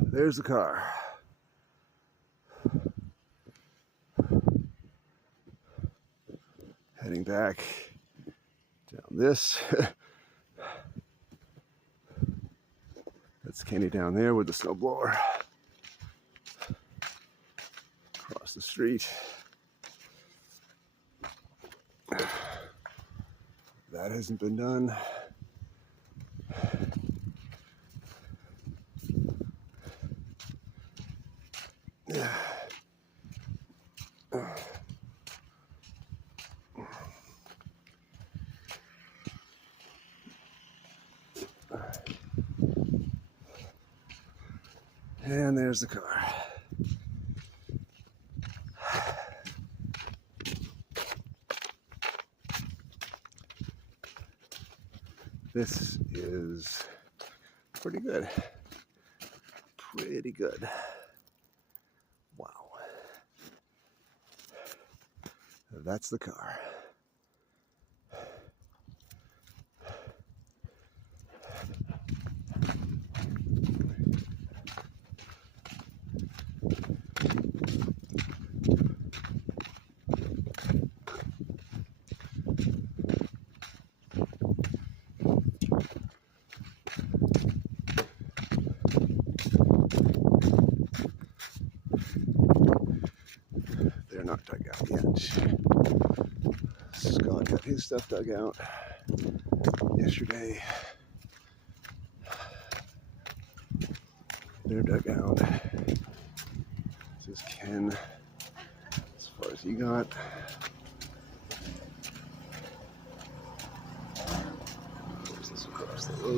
There's the car. Heading back down this. That's Kenny down there with the snowblower. Across the street. That hasn't been done. And there's the car. This is pretty good. Pretty good. Wow. That's the car. They're not dug out yet. Scott got his stuff dug out yesterday. They're dug out. This is Ken, as far as he got. There's this across the road.